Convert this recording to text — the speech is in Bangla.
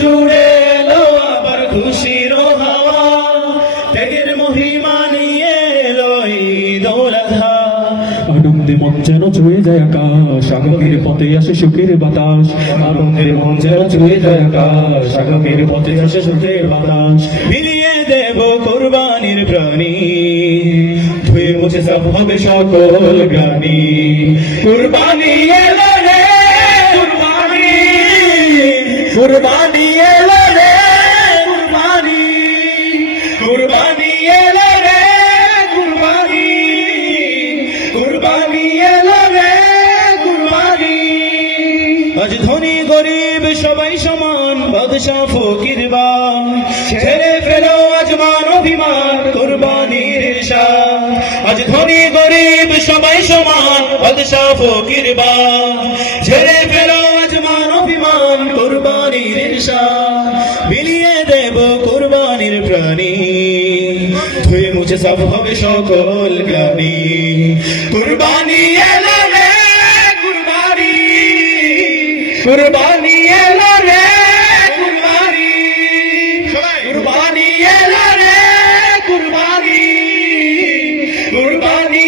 জুড়ে এলো আবার খুশির হাওয়া। ত্যাগের মহিমা নিয়ে এলো আজহা আনন্দে মন যেন ছুঁয়ে যায় আকাশ আগামীর পথে আসে সুখের বাতাস। আনন্দে মন যেন ছুঁয়ে যায় আকাশ আগামীর পথে আসে সুখের বাতাস। বিলিয়ে দেব কোরবানির প্রাণী। ধুয়ে মুছে সব হবে সকল কুরবানি এলো কুরবানি এলো রে, কুরবানি। কুরবানি এলো রে, কুরবানি। কুরবানি এলো রে, কুরবানি। আজ ধনী গরিব সবাই সমান, বাদশাহ ফকির বা ছেড়ে ফেলো আজ মান অভিমান, কুরবানির শাহ আজ ধনী গরিব সবাই সমান, বাদশাহ ফকির বা ছেড়ে বীরের মিলিয়ে দেব কুরবানির প্রাণী। ধুয়ে মুছে সব হবে সকল গ্লানি। কুরবানি এলো রে কুরবানি। কুরবানি এলো রে কুরবানি। কুরবানি এলো রে কুরবানি। কুরবানি